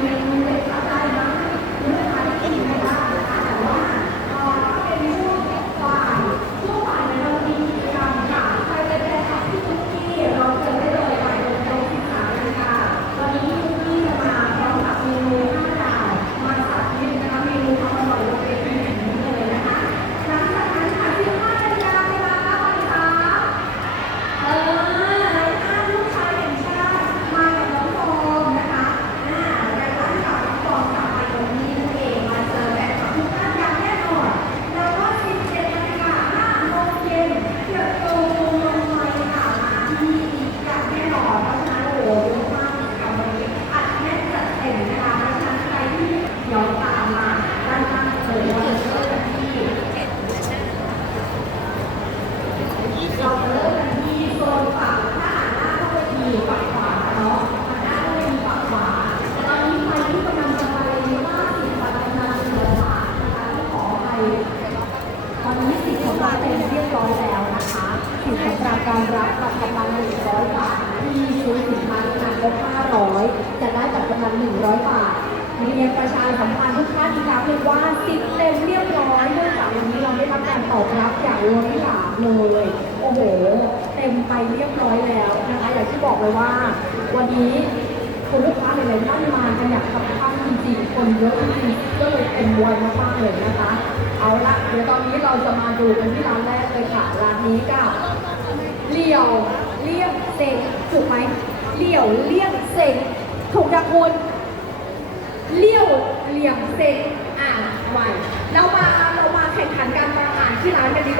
Thank you. มาเป็นเรียบร้อยแล้วนะคะสินค้าการรับบัตรกำลันหนึ่งร้อยบาทที่ซื้อสินค้าราคาครบห้าร้อยจะได้บัตรกำลัหนึ่งร้อยบาทเรียนประชาสัมพันธ์ทุกท่านอีกครั้งเลยว่าสิบเต็มเรียบร้อยเนื่องจากวันนี้เราได้รับการตอบรับอย่างล้นหลามเลยโอ้โหเต็มไปเรียบร้อยแล้วนะคะอย่างที่บอกเลยว่า วันนี้คุณลูกค้าหลายๆท่านมากันอย่างคับข้างจริงๆคนเยอะจริง ไวมากๆเลยนะคะ เอาละเดี๋ยวตอนนี้เราจะมาดูกันที่ร้านแรกเลยค่ะ ร้านนี้ก็เลี่ยวเลี่ยงเซ็งถูกไหมเลี่ยวเลี่ยงเซ็งถูกจากคุณเลี่ยวเลี่ยงเซ็งอ่านไหวเรามาเรามาแข่งขันการมาอ่านที่ร้านกันดีกว่า